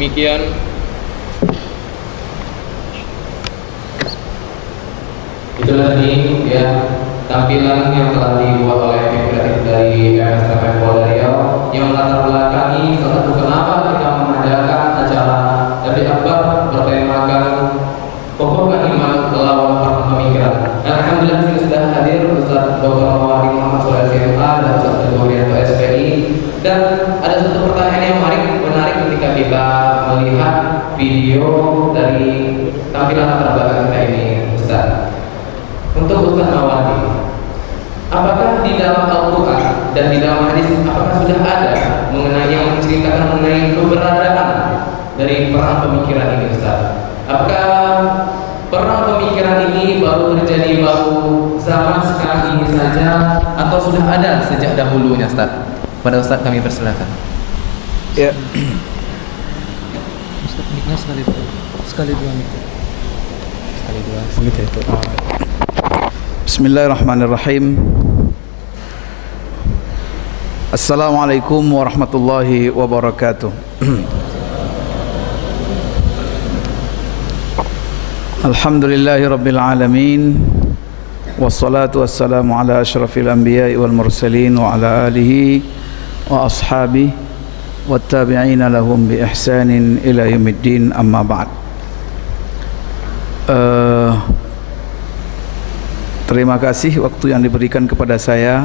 demikian itulah tadi ya tampilan yang telah dibuat oleh tim kreatif dari MSTM Polda Riau yang melatar belakangi salah satu kenapa kita mengadakan acara Tabligh Akbar bertemakan kokohkan iman melawan perang pemikiran. Alhamdulillah sini sudah hadir Ustaz Dr. Mawadi Muhammad Soleh SMA dan Ustaz Gregorianto SPI, dan ada satu pertanyaan yang menarik ketika kita melihat video dari tampilan latar belakang kita ini, Ustaz. Untuk Ustaz Mawadi, apakah di dalam Al-Quran dan di dalam hadis apakah sudah ada mengenai yang menceritakan mengenai keberadaan dari perang pemikiran ini, Ustaz? Apakah perang pemikiran ini baru terjadi baru zaman sekarang ini saja atau sudah ada sejak dahulunya, Ustaz? Pada Ustaz kami persilakan. Ya. Ustaz miknya sekali dua mikir. Sekali dua. Begitu. Bismillahirrahmanirrahim. Assalamualaikum warahmatullahi wabarakatuh. Alhamdulillahi rabbil alamin. Wassalatu wassalamu ala asyrafil anbiya'i wal mursalin wa ala alihi wa ashabihi wattabi'ina lahum bi ihsanin ila yaumiddin, amma ba'd. Terima kasih waktu yang diberikan kepada saya,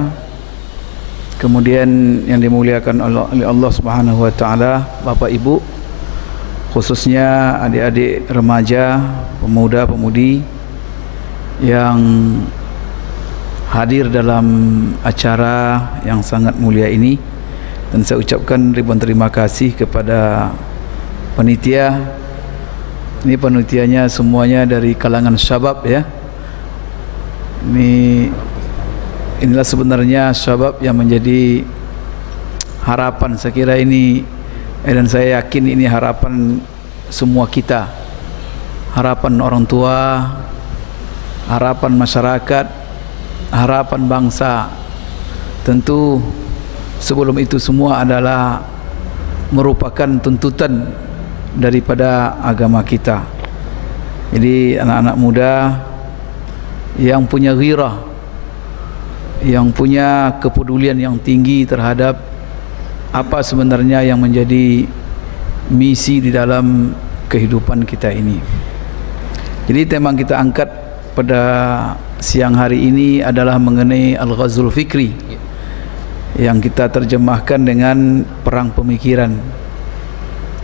kemudian yang dimuliakan oleh Allah Subhanahu wa taala, Bapak Ibu, khususnya adik-adik remaja, pemuda-pemudi yang hadir dalam acara yang sangat mulia ini. Dan saya ucapkan ribuan terima kasih kepada panitia. Ini panitianya semuanya dari kalangan syabab ya. Inilah sebenarnya syabab yang menjadi harapan, saya kira ini, dan saya yakin ini harapan semua kita, harapan orang tua, harapan masyarakat, harapan bangsa. Tentu sebelum itu semua adalah merupakan tuntutan daripada agama kita. Jadi anak-anak muda yang punya ghirah, yang punya kepedulian yang tinggi terhadap apa sebenarnya yang menjadi misi di dalam kehidupan kita ini. Jadi tema yang kita angkat pada siang hari ini adalah mengenai Al-Ghazwul Fikri, yang kita terjemahkan dengan perang pemikiran.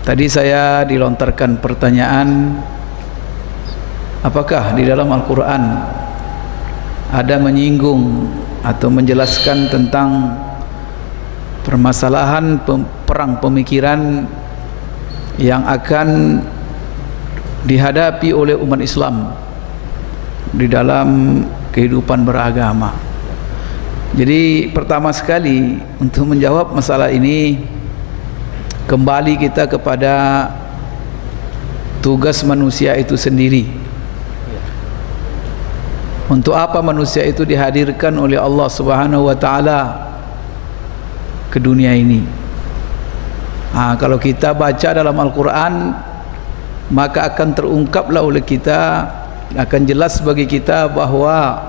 Tadi saya dilontarkan pertanyaan, apakah di dalam Al-Quran ada menyinggung atau menjelaskan tentang permasalahan perang pemikiran yang akan dihadapi oleh umat Islam di dalam kehidupan beragama. Jadi pertama sekali untuk menjawab masalah ini, kembali kita kepada tugas manusia itu sendiri. Untuk apa manusia itu dihadirkan oleh Allah Subhanahu wa taala ke dunia ini? Kalau kita baca dalam Al-Quran, maka akan terungkaplah oleh kita, akan jelas bagi kita bahwa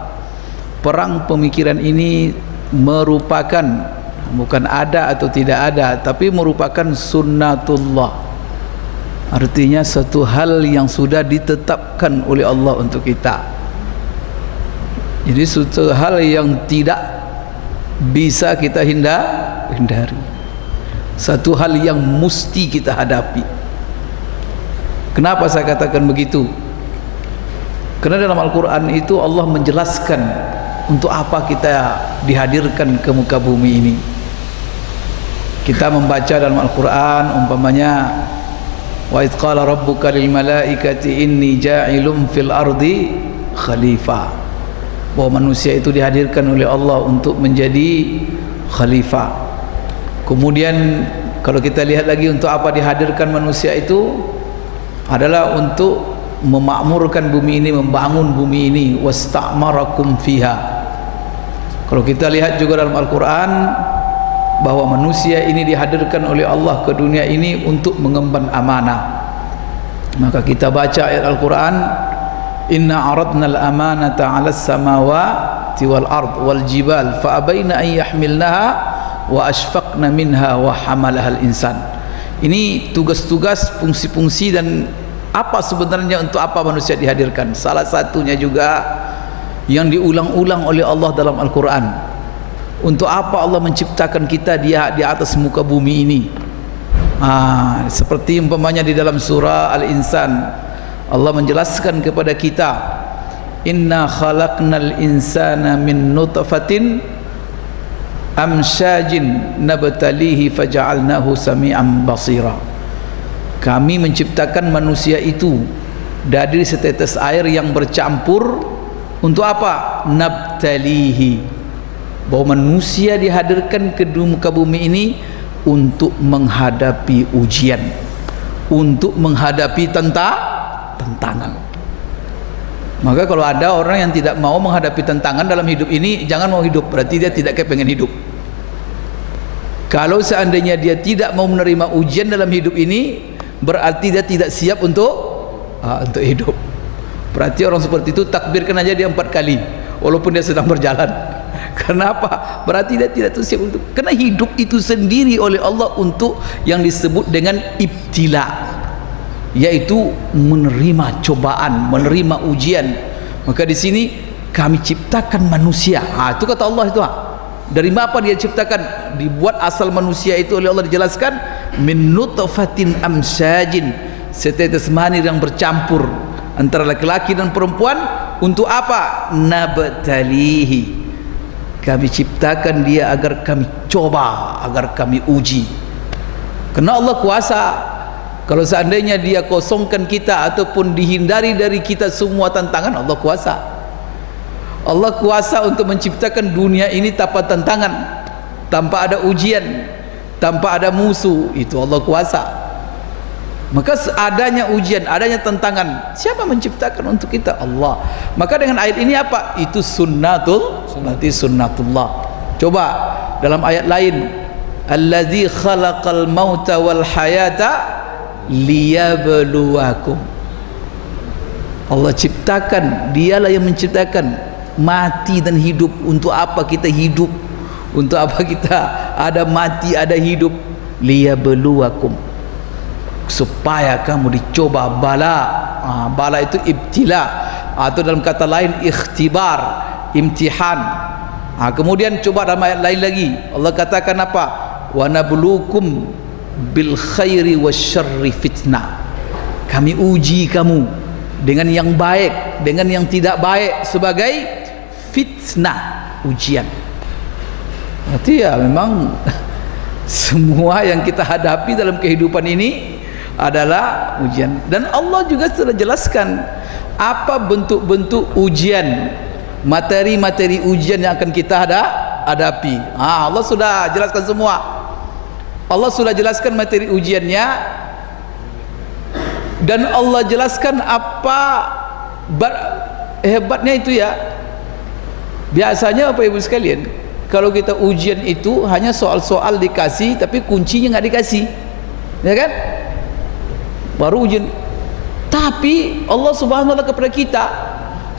perang pemikiran ini merupakan, bukan ada atau tidak ada, tapi merupakan sunnatullah. Artinya satu hal yang sudah ditetapkan oleh Allah untuk kita. Jadi suatu hal yang tidak bisa kita hindari, satu hal yang mesti kita hadapi. Kenapa saya katakan begitu? Karena dalam Al-Quran itu Allah menjelaskan untuk apa kita dihadirkan ke muka bumi ini. Kita membaca dalam Al-Quran umpamanya, wa idh qala rabbuka lil malaikati inni ja'ilun fil ardi khalifah, bahwa manusia itu dihadirkan oleh Allah untuk menjadi khalifah. Kemudian kalau kita lihat lagi, untuk apa dihadirkan manusia itu adalah untuk memakmurkan bumi ini, membangun bumi ini, wasta'marakum fiha. Kalau kita lihat juga dalam Al-Quran, bahwa manusia ini dihadirkan oleh Allah ke dunia ini untuk mengemban amanah. Maka kita baca ayat Al-Quran, inna aradna al-amanata 'ala as-samawati wal ard wal jibal fa abaina an yahmilnaha wa ashfaqna minha wa hamalaha al-insan. Ini tugas-tugas, fungsi-fungsi dan apa sebenarnya untuk apa manusia dihadirkan. Salah satunya juga yang diulang-ulang oleh Allah dalam Al-Quran. Untuk apa Allah menciptakan kita di atas muka bumi ini? Seperti umpamanya di dalam surah Al-Insan, Allah menjelaskan kepada kita, inna khalaqnal insana min nutfatin amsyajin nabtalihi faja'alnahu sami'an basira. Kami menciptakan manusia itu dari setetes air yang bercampur. Untuk apa? Nabtalihi, bahwa manusia dihadirkan ke muka bumi ini untuk menghadapi ujian, untuk menghadapi tantangan. Maka kalau ada orang yang tidak mau menghadapi tantangan dalam hidup ini, jangan mau hidup, berarti dia tidak kepengen hidup. Kalau seandainya dia tidak mau menerima ujian dalam hidup ini, berarti dia tidak siap untuk hidup. Berarti orang seperti itu takbirkan aja dia 4 kali walaupun dia sedang berjalan. Kenapa? Berarti dia tidak siap untuk, karena hidup itu sendiri oleh Allah untuk yang disebut dengan ibtila, yaitu menerima cobaan, menerima ujian. Maka di sini kami ciptakan manusia. Itu kata Allah itu. Dari apa dia ciptakan? Dibuat asal manusia itu oleh Allah dijelaskan min nutfatin amsyajin, setetes mani yang bercampur antara laki-laki dan perempuan. Untuk apa? Nabtalihi, kami ciptakan dia agar kami coba, agar kami uji. Karena Allah kuasa. Kalau seandainya dia kosongkan kita ataupun dihindari dari kita semua tantangan, Allah kuasa. Allah kuasa untuk menciptakan dunia ini tanpa tantangan, tanpa ada ujian, tanpa ada musuh. Itu Allah kuasa. Maka adanya ujian, adanya tantangan, siapa menciptakan untuk kita? Allah. Maka dengan ayat ini apa? Itu berarti sunnatullah. Coba dalam ayat lain, alladzi khalaqal mauta wal hayata liyabluwakum. Allah ciptakan, dialah yang menciptakan mati dan hidup. Untuk apa kita hidup? Untuk apa kita ada mati, ada hidup? Liyabluwakum, supaya kamu dicoba. Bala itu ibtila, atau dalam kata lain ikhtibar, imtihan. Kemudian coba dalam ayat lain lagi Allah katakan apa? Wa nabluukum bil khairi wasyarri fitnah. Kami uji kamu dengan yang baik, dengan yang tidak baik sebagai fitnah, ujian. Berarti ya memang semua yang kita hadapi dalam kehidupan ini adalah ujian. Dan Allah juga sudah jelaskan apa bentuk-bentuk ujian, materi-materi ujian yang akan kita hadapi. Allah sudah jelaskan semua. Allah sudah jelaskan materi ujiannya, dan Allah jelaskan apa hebatnya itu ya. Biasanya Bapak Ibu sekalian, kalau kita ujian itu hanya soal-soal dikasih tapi kuncinya nggak dikasih, ya kan? Baru ujian. Tapi Allah Subhanahu wa ta'ala kepada kita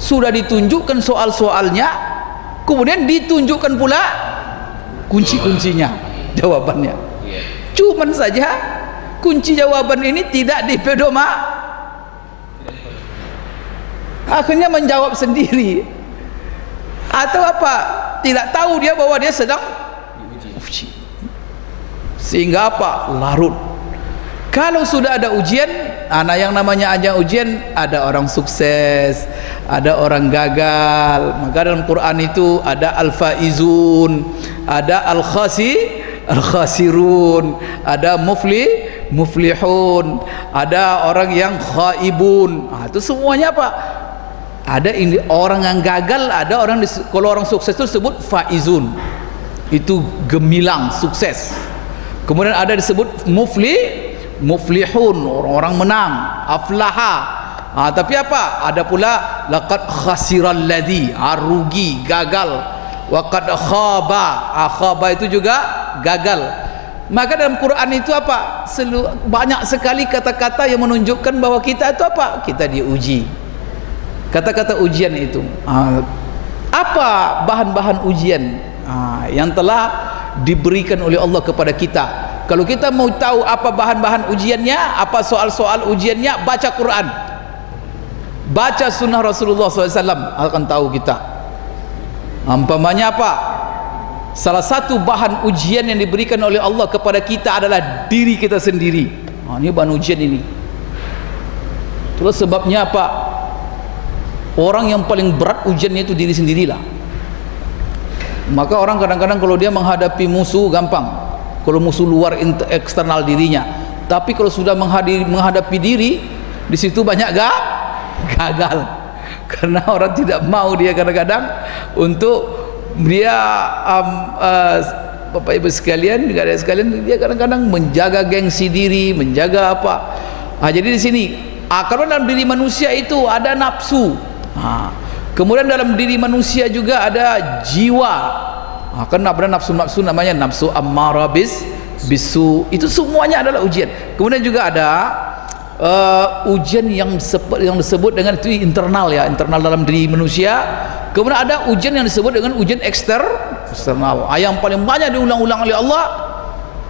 sudah ditunjukkan soal-soalnya, kemudian ditunjukkan pula kunci-kuncinya, jawabannya. Cuman saja kunci jawaban ini tidak di pedoma, akhirnya menjawab sendiri. Atau apa? Tidak tahu dia bahwa dia sedang diuji. Sehingga apa? Larut. Kalau sudah ada ujian, yang namanya aja ujian, ada orang sukses, ada orang gagal. Maka dalam Quran itu ada al-faizun, ada al-khasirun, ada muflihun, ada orang yang khaibun. Itu semuanya apa? Ada orang yang gagal, ada orang, kalau orang sukses itu disebut faizun, itu gemilang, sukses. Kemudian ada disebut muflihun, orang-orang menang, aflaha. Tapi apa? Ada pula laqad khasiral ladzi, rugi, gagal. Wa qad khaba, khaba itu juga gagal. Maka dalam Quran itu apa? Banyak sekali kata-kata yang menunjukkan bahwa kita itu apa? Kita diuji. Kata-kata ujian itu. Apa bahan-bahan ujian yang telah diberikan oleh Allah kepada kita? Kalau kita mau tahu apa bahan-bahan ujiannya, apa soal-soal ujiannya, baca Quran, baca sunnah Rasulullah SAW, akan tahu kita. Umpamanya apa? Salah satu bahan ujian yang diberikan oleh Allah kepada kita adalah diri kita sendiri. Ini bahan ujian ini. Terus sebabnya apa? Orang yang paling berat ujiannya itu diri sendirilah. Maka orang kadang-kadang kalau dia menghadapi musuh gampang, kalau musuh luar eksternal dirinya. Tapi kalau sudah menghadapi diri, di situ banyak gagal. Karena orang tidak mau dia kadang-kadang untuk dia Bapak Ibu sekalian, adik sekalian, dia kadang-kadang menjaga gengsi diri, menjaga apa. Jadi di sini, kalau dalam diri manusia itu ada nafsu. Kemudian dalam diri manusia juga ada jiwa. Kan ada nafsu-nafsu namanya nafsu ammarah bisu. Itu semuanya adalah ujian. Kemudian juga ada ujian yang disebut dengan itu internal ya, internal dalam diri manusia. Kemudian ada ujian yang disebut dengan ujian eksternal. Yang paling banyak diulang-ulang oleh Allah.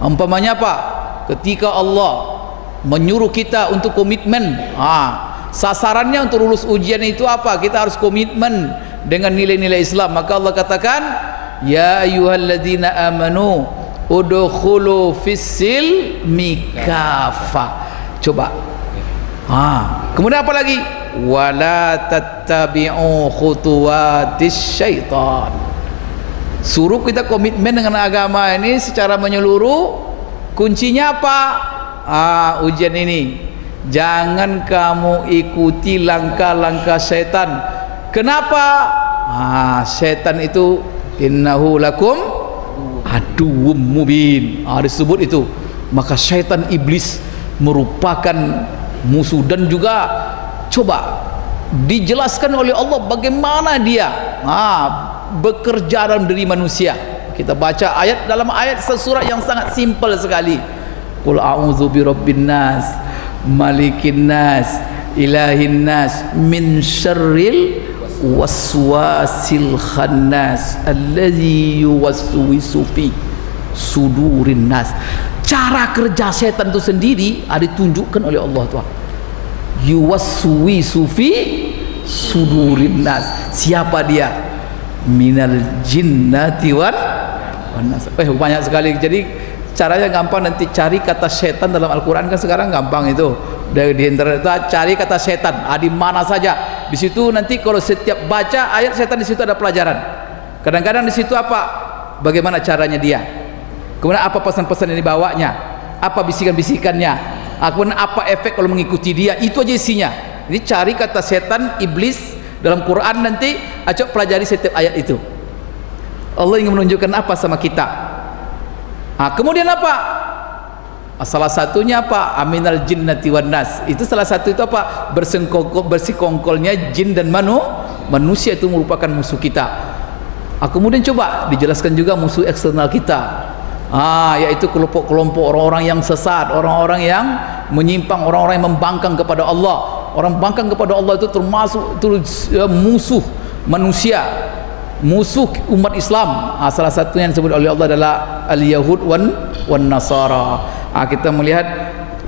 Umpamanya apa? Ketika Allah menyuruh kita untuk komitmen. Sasarannya untuk lulus ujian itu apa? Kita harus komitmen dengan nilai-nilai Islam. Maka Allah katakan, ya ayyuhalladzina amanu udkhulu fis-silmi kafah. Coba. Kemudian apa lagi? Wala tattabi'u khutuwatis syaitan. Suruh kita komitmen dengan agama ini secara menyeluruh. Kuncinya apa? Ujian ini. Jangan kamu ikuti langkah-langkah setan. Kenapa? Setan itu innahu lakum aduwwum mubin. Disebut itu. Maka setan iblis merupakan musuh. Dan juga coba dijelaskan oleh Allah bagaimana dia bekerja dalam diri manusia. Kita baca ayat dalam ayat sesurat yang sangat simpel sekali. Qul a'udzu birabbin nas malikin nas ilahin nas min syarril waswasil khannas allazi yuwaswisu fi sudurin nas. Cara kerja setan itu sendiri ditunjukkan oleh Allah Tuhan. Yuwaswisu fi sudurin nas. Siapa dia? Minal jinnati wan nas. Banyak sekali. Jadi caranya gampang, nanti cari kata setan dalam Al-Quran kan sekarang gampang itu. Di internet itu cari kata setan, di mana saja. Di situ nanti kalau setiap baca ayat setan, di situ ada pelajaran. Kadang-kadang di situ apa? Bagaimana caranya dia? Kemudian apa pesan-pesan yang dibawanya? Apa bisikan-bisikannya? Kemudian apa efek kalau mengikuti dia? Itu aja isinya. Jadi cari kata setan, iblis dalam Quran nanti, acok pelajari setiap ayat itu. Allah ingin menunjukkan apa sama kita? Kemudian apa? Salah satunya apa? Aminal jinnati wan nas. Itu salah satu itu apa? Bersekongkolnya jin dan manusia itu merupakan musuh kita. Kemudian coba dijelaskan juga musuh eksternal kita. Yaitu kelompok-kelompok orang-orang yang sesat, orang-orang yang menyimpang, orang-orang yang membangkang kepada Allah. Orang bangkang kepada Allah itu termasuk musuh manusia, musuh umat Islam. Salah satu yang disebut oleh Allah adalah al-yahud wan nasara. Kita melihat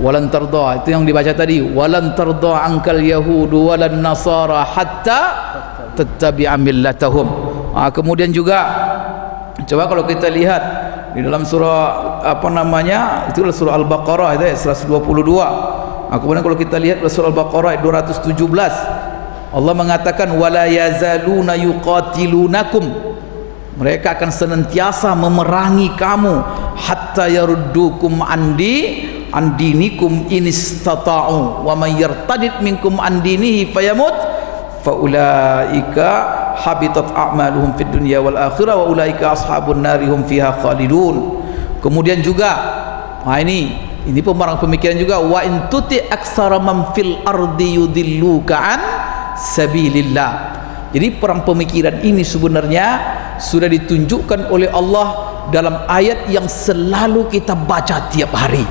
walan tarda, itu yang dibaca tadi, walan tarda ankal yahudu walan nasara hatta tattabi'a millatahum. Kemudian juga coba kalau kita lihat di dalam surah itu surah Al-Baqarah itu ayat 122. Kemudian kalau kita lihat surah Al-Baqarah ayat 217, Allah mengatakan wala yazaluna yuqatilunakum. Mereka akan senantiasa memerangi kamu hatta yaruddukum andinikum inistata'u wa may yartadid minkum andinihi fayamut faulaika habitat a'maluhum fid dunya wal akhirah wa ulaika ashabun nari hum fiha khalidun. Kemudian juga ini pemikiran juga, wa in tuti aksara man fil ardi yudilluka an sabilillah. Jadi perang pemikiran ini sebenarnya sudah ditunjukkan oleh Allah dalam ayat yang selalu kita baca tiap hari.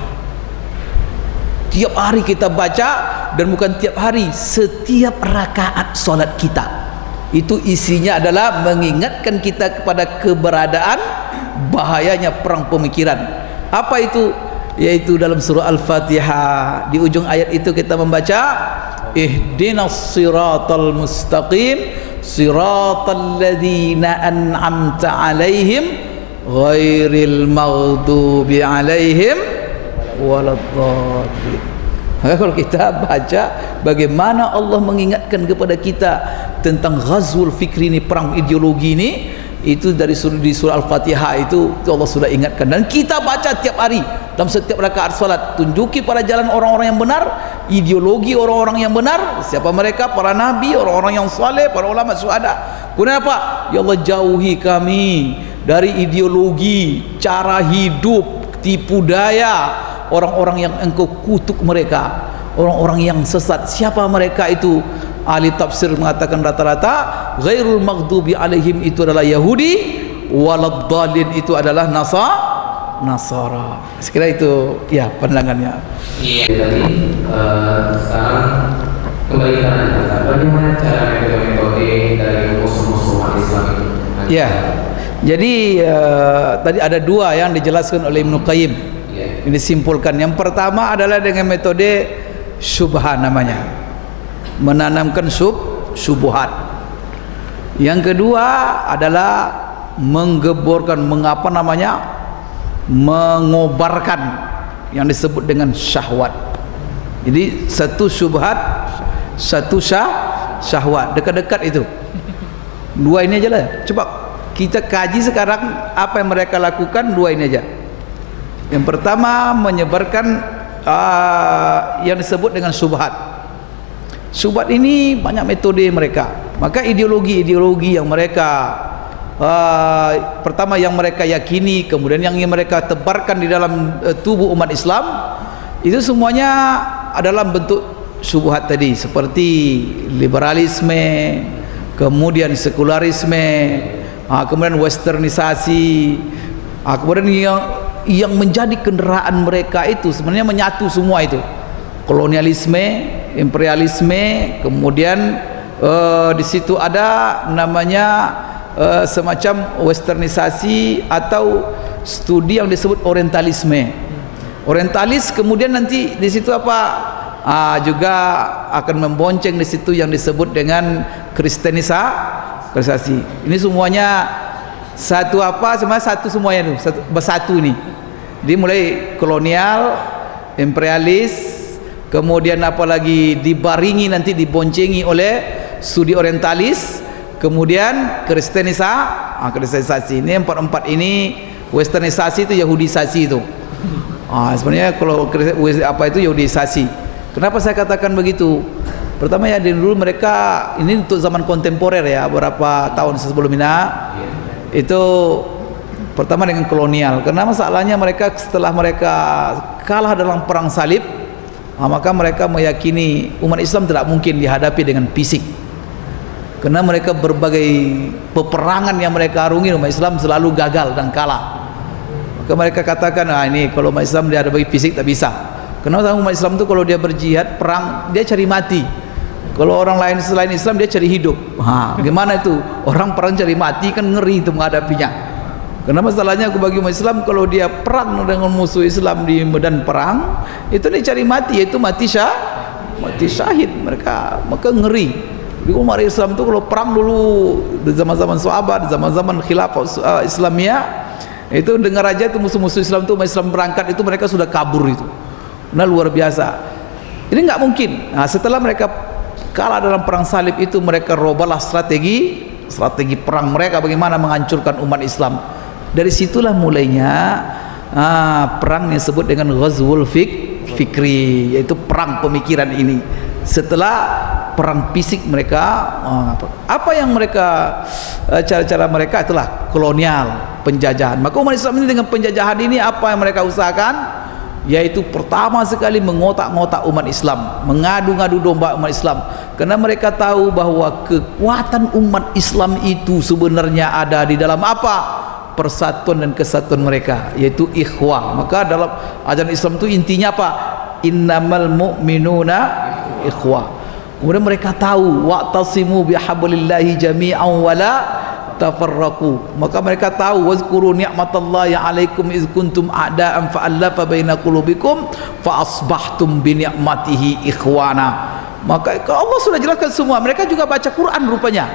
Tiap hari kita baca, dan bukan tiap hari, setiap rakaat solat kita. Itu isinya adalah mengingatkan kita kepada keberadaan bahayanya perang pemikiran. Apa itu? Yaitu dalam surah Al-Fatihah, di ujung ayat itu kita membaca ihdinas siratal mustaqim siratal ladzina an'amta alaihim ghairil maghdubi alaihim waladdallin. Maka kalau kita baca bagaimana Allah mengingatkan kepada kita tentang ghazwul fikri ini, perang ideologi ini, itu dari di surah Al-Fatihah itu Allah sudah ingatkan, dan kita baca tiap hari dalam setiap rakaat salat. Tunjuki pada jalan orang-orang yang benar, ideologi orang-orang yang benar. Siapa mereka? Para nabi, orang-orang yang saleh, para ulama, syuhada. Kenapa? Ya Allah, jauhi kami dari ideologi, cara hidup, tipu daya orang-orang yang engkau kutuk mereka, orang-orang yang sesat. Siapa mereka itu? Ahli tafsir mengatakan rata-rata ghairul maghdubi alaihim itu adalah Yahudi, waladdallin itu adalah Nasara. Sekira itu ya pandangannya. Iya, jadi sekarang kembali ke Anda, bagaimana cara metode-metode dari musuh-musuh umat Islam ini? Ya, jadi tadi ada dua yang dijelaskan oleh Ibnu Qayyim. Ini disimpulkan. Yang pertama adalah dengan metode syubhat namanya, menanamkan syubhat. Yang kedua adalah menggeborkan, mengobarkan yang disebut dengan syahwat. Jadi satu syubhat, satu syahwat, dekat-dekat itu. Dua ini aja lah. Coba kita kaji sekarang apa yang mereka lakukan, dua ini aja. Yang pertama menyebarkan yang disebut dengan syubhat. Syubhat ini banyak metode mereka. Maka ideologi-ideologi yang mereka pertama yang mereka yakini, kemudian yang mereka tebarkan di dalam tubuh umat Islam, itu semuanya adalah bentuk syubhat tadi, seperti liberalisme, kemudian sekularisme, kemudian westernisasi, kemudian yang menjadi kendaraan mereka itu sebenarnya menyatu semua itu. Kolonialisme, imperialisme, kemudian di situ ada namanya semacam westernisasi atau studi yang disebut orientalisme. Orientalis, kemudian nanti di situ apa? Juga akan membonceng di situ yang disebut dengan kristenisasi. Ini semuanya satu apa? Sebenarnya satu semuanya itu, bersatu ini. Dia mulai kolonial, imperialis, kemudian apalagi dibaringi nanti diboncengi oleh studi orientalis, kemudian kristenisasi. Ini empat ini, westernisasi itu Yahudisasi itu. Sebenarnya kalau apa itu Yahudisasi. Kenapa saya katakan begitu? Pertama ya, dulu mereka ini untuk zaman kontemporer ya, beberapa tahun sebelumnya itu pertama dengan kolonial. Karena masalahnya mereka setelah mereka kalah dalam perang salib, maka mereka meyakini umat Islam tidak mungkin dihadapi dengan fisik. Karena mereka berbagai peperangan yang mereka arungi, umat Islam selalu gagal dan kalah. Maka mereka katakan, ini kalau umat Islam dihadapi fisik tak bisa. Karena umat Islam itu kalau dia berjihad perang, dia cari mati. Kalau orang lain selain Islam dia cari hidup. Gimana itu? Orang perang cari mati kan ngeri itu menghadapinya. Karena masalahnya bagi umat Islam, kalau dia perang dengan musuh Islam di medan perang, itu dia cari mati, yaitu mati syahid mereka. Maka ngeri. Jadi umat Islam itu kalau perang dulu di zaman-zaman sahabat, zaman-zaman khilafah Islamiyah, itu dengar aja itu musuh-musuh Islam itu, umat Islam berangkat itu mereka sudah kabur itu. Nah, luar biasa. Ini nggak mungkin. Setelah mereka kalah dalam perang salib itu, mereka robalah strategi perang mereka bagaimana menghancurkan umat Islam. Dari situlah mulainya perang yang disebut dengan ghazwul fikri, yaitu perang pemikiran ini. Setelah perang fisik mereka, apa yang mereka cara-cara mereka itulah kolonial, penjajahan. Maka umat Islam ini dengan penjajahan ini apa yang mereka usahakan? Yaitu pertama sekali mengotak-ngotak umat Islam, mengadu-ngadu domba umat Islam. Karena mereka tahu bahwa kekuatan umat Islam itu sebenarnya ada di dalam apa? Persatuan dan kesatuan mereka, yaitu ikhwah. Maka dalam ajaran Islam itu intinya apa? Innamal mu'minuna ikhwah. Kemudian mereka tahu wa'tasimu bihablillahi jami'an wala tafarraqu. Maka mereka tahu wazkuru ni'matallahi 'alaikum iz kuntum a'da'an fa'alafa baina qulubikum fa asbahtum bi ni'matihi ikhwana. Maka Allah sudah jelaskan semua. Mereka juga baca Quran rupanya.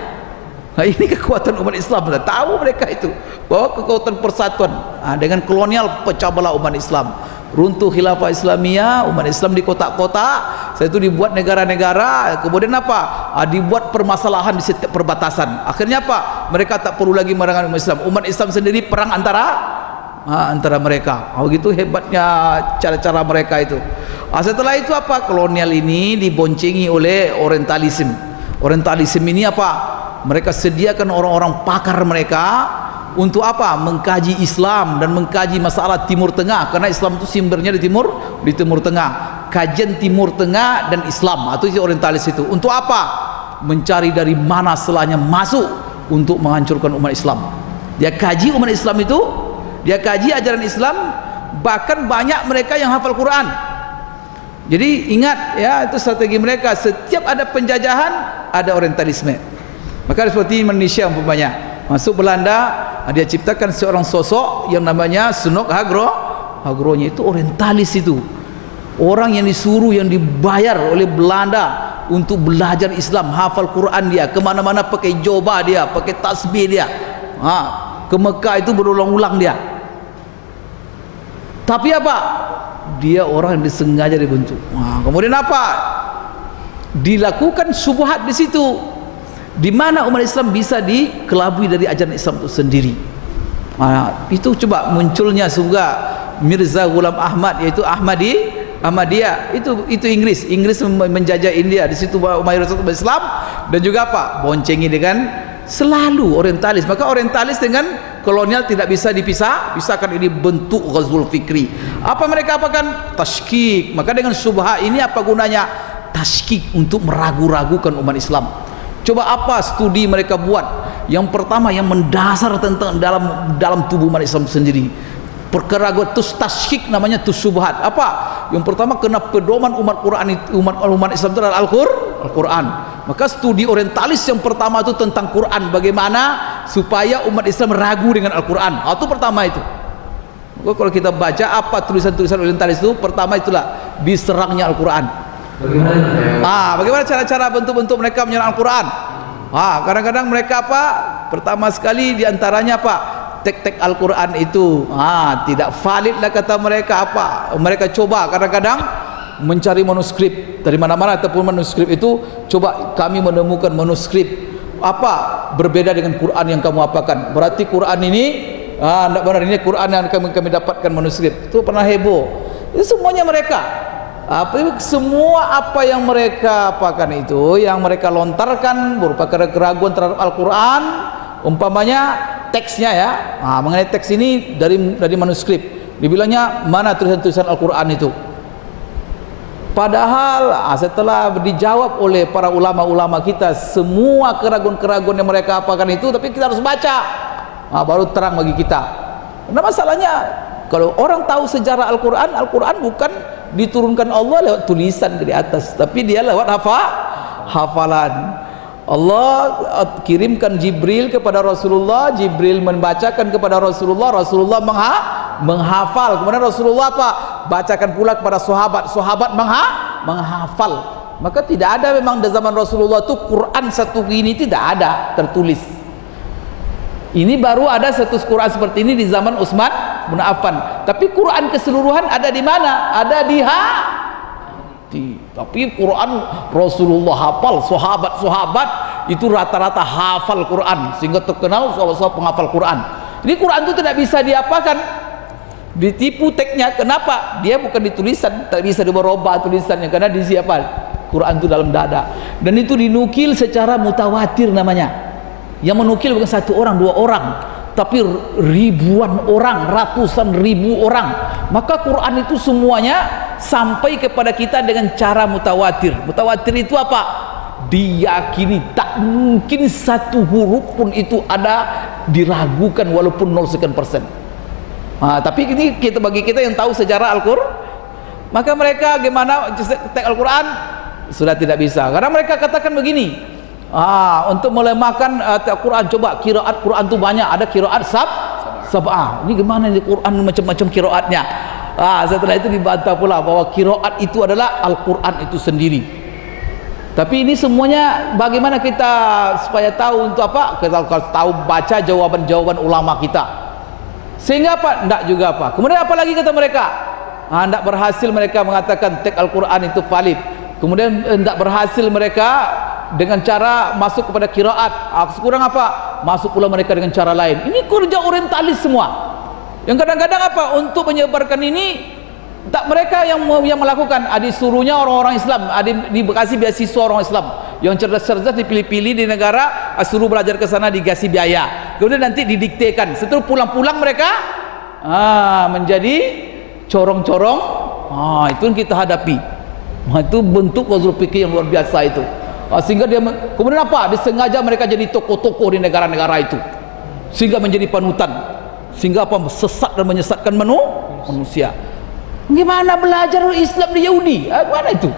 Nah, ini kekuatan umat Islam. Tahu mereka itu bahwa kekuatan persatuan. Dengan kolonial pecah belah umat Islam, runtuh khilafah Islamiyah, umat Islam di kota-kota. Setelah itu dibuat negara-negara. Kemudian apa? Dibuat permasalahan di setiap perbatasan. Akhirnya apa? Mereka tak perlu lagi merangan umat Islam. Umat Islam sendiri perang antara mereka. Begitu hebatnya cara-cara mereka itu. Setelah itu apa? Kolonial ini diboncengi oleh orientalisme. Orientalisme ini apa? Mereka sediakan orang-orang pakar mereka untuk apa? Mengkaji Islam dan mengkaji masalah Timur Tengah, karena Islam itu sumbernya di Timur Tengah. Kajian Timur Tengah dan Islam atau orientalis itu untuk apa? Mencari dari mana celahnya masuk untuk menghancurkan umat Islam. Dia kaji umat Islam itu, dia kaji ajaran Islam, bahkan banyak mereka yang hafal Quran. Jadi ingat ya, itu strategi mereka. Setiap ada penjajahan ada orientalisme. Maka seperti Indonesia umpamanya masuk Belanda, dia ciptakan seorang sosok yang namanya Sunok Hagronya itu orientalis itu. Orang yang disuruh, yang dibayar oleh Belanda untuk belajar Islam, hafal Quran dia, kemana-mana pakai jubah dia, pakai tasbih dia. Ke Mekah itu berulang-ulang dia. Tapi apa? Dia orang yang disengaja dibentuk. Kemudian apa? Dilakukan syubhat di situ. Di mana umat Islam bisa dikelabui dari ajaran Islam itu sendiri. Itu coba munculnya juga Mirza Ghulam Ahmad, yaitu Ahmadiyah. Itu Inggris menjajah India. Di situ mayoritas umat Islam, dan juga apa? Boncengi dengan selalu orientalis. Maka orientalis dengan kolonial tidak bisa pisahkan. Ini bentuk ghazwul fikri. Apa mereka apakan? Tashkik. Maka dengan syubhat ini apa gunanya? Tashkik, untuk meragu-ragukan umat Islam. Coba apa studi mereka buat? Yang pertama yang mendasar tentang dalam tubuh umat Islam sendiri. Perkeraguan itu tashkik, namanya itu syubhat. Apa? Yang pertama, kena pedoman umat Islam itu adalah Al-Quran. Maka studi orientalis yang pertama itu tentang Quran. Bagaimana supaya umat Islam ragu dengan Al-Quran. Itu pertama itu. Maka kalau kita baca apa tulisan-tulisan orientalis itu, pertama itulah diserangnya Al-Quran. Bagaimana cara-cara bentuk-bentuk mereka menyerang Al-Quran? Kadang-kadang mereka apa? Pertama sekali diantaranya apa? Tek-tek Al-Quran itu tidak valid lah kata mereka. Apa? Mereka coba kadang-kadang mencari manuskrip dari mana-mana, ataupun manuskrip itu coba kami menemukan manuskrip apa berbeda dengan Quran yang kamu apakan. Berarti Quran ini tidak benar, ini Quran yang kami dapatkan manuskrip. Itu pernah heboh. Itu semuanya mereka. Semua apa yang mereka apakan itu, yang mereka lontarkan berupa keraguan terhadap Al-Quran, umpamanya teksnya ya, mengenai teks ini dari manuskrip, dibilangnya mana tulisan-tulisan Al-Quran itu. Padahal setelah dijawab oleh para ulama-ulama kita semua keraguan-keraguan yang mereka apakan itu, tapi kita harus baca, baru terang bagi kita. Karena masalahnya kalau orang tahu sejarah Al-Quran, Al-Quran bukan diturunkan Allah lewat tulisan di atas, tapi dia lewat hafalan. Allah kirimkan Jibril kepada Rasulullah, Jibril membacakan kepada Rasulullah, Rasulullah menghafal, kemudian Rasulullah apa? Bacakan pula kepada sahabat menghafal. Maka tidak ada memang di zaman Rasulullah itu Quran satu ini tidak ada tertulis. Ini baru ada satu Quran seperti ini di zaman Utsman bin Affan. Tapi Quran keseluruhan ada di mana? Ada di Tapi Quran Rasulullah hafal, sahabat itu rata-rata hafal Quran, sehingga terkenal sahabat penghafal Quran. Ini Quran itu tidak bisa diapakan, ditipu teksnya. Kenapa? Dia bukan ditulisan, tak bisa diubah tulisannya, karena di siapa? Quran itu dalam dada. Dan itu dinukil secara mutawatir namanya. Yang menukil bukan satu orang, dua orang, tapi ribuan orang, ratusan ribu orang. Maka Quran itu semuanya sampai kepada kita dengan cara mutawatir. Mutawatir itu apa? diyakini, tak mungkin satu huruf pun itu ada diragukan walaupun 0 sekian persen. Tapi ini bagi kita yang tahu sejarah Al-Qur'an, maka mereka gimana teks Al-Quran sudah tidak bisa, karena mereka katakan begini, untuk melemahkan Al-Quran, coba kiraat Quran itu banyak, ada kiraat sab'ah. Ini gimana ini Quran macam-macam kiraatnya. Setelah itu dibantah pula bahwa kiraat itu adalah Al-Quran itu sendiri. Tapi ini semuanya bagaimana kita supaya tahu untuk apa? Kita tahu baca jawaban-jawaban ulama kita. Sehingga apa? Tidak juga apa. Kemudian apa lagi kata mereka? Tidak berhasil mereka mengatakan teks Al-Quran itu valid. Kemudian tidak berhasil mereka dengan cara masuk kepada kiraat. Kurang apa? Masuk pula mereka dengan cara lain. Ini kerja orientalis semua. Yang kadang-kadang apa? Untuk menyebarkan ini, tak mereka yang melakukan. Disuruhnya orang-orang Islam, dikasih beasiswa orang Islam yang cerdas-cerdas, dipilih-pilih di negara, suruh belajar ke sana, dikasih biaya. Kemudian nanti didiktekan. Setelah pulang-pulang mereka menjadi corong-corong. Itu yang kita hadapi. Itu bentuk wazul fikih yang luar biasa itu. Sehingga dia kemudian apa? Disengaja mereka jadi tokoh-tokoh di negara-negara itu, sehingga menjadi panutan, sehingga apa? Sesat dan menyesatkan manusia. Gimana belajar Islam di Yahudi? Mana itu?